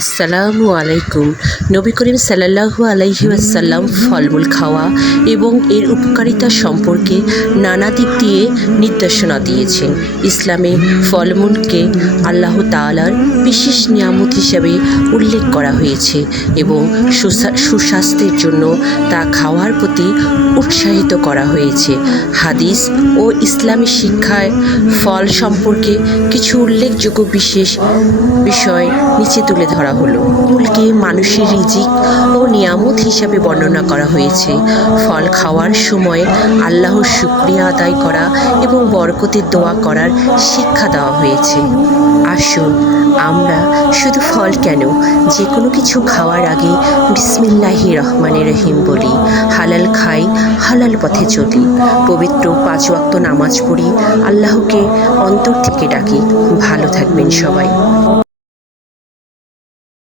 আসসালামু আলাইকুম। নবী করিম সাল্লাল্লাহু আলাইহি ওয়াসাল্লাম ফলমূল খাওয়া এবং এর উপকারিতা সম্পর্কে নানা দিক দিয়ে নির্দেশনা দিয়েছেন। ইসলামে ফলমূলকে আল্লাহ তাআলার বিশেষ নিয়ামত হিসেবে উল্লেখ করা হয়েছে এবং সুস্বাস্থ্যের জন্য তা খাওয়ার প্রতি উৎসাহিত করা হয়েছে। হাদিস ও ইসলামী শিক্ষায় ফল সম্পর্কে কিছু উল্লেখযোগ্য বিশেষ বিষয় নিচে তুলে ধরা হলো। ফুলকে মানুষের রিজিক ও নিয়ামত হিসাবে বর্ণনা করা হয়েছে। ফল খাওয়ার সময় আল্লাহর শুকরিয়া আদায় করা এবং বরকতের দোয়া করার শিক্ষা দেওয়া হয়েছে। আসুন আমরা শুধু ফল কেন, যে কোনো কিছু খাওয়ার আগে বিসমিল্লাহির রহমানির রহিম বলি, হালাল খাই, হালাল পথে চলি, পবিত্র 5 ওয়াক্ত নামাজ পড়ি, আল্লাহকে অন্তর থেকে ডাকি। ভালো থাকবেন সবাই।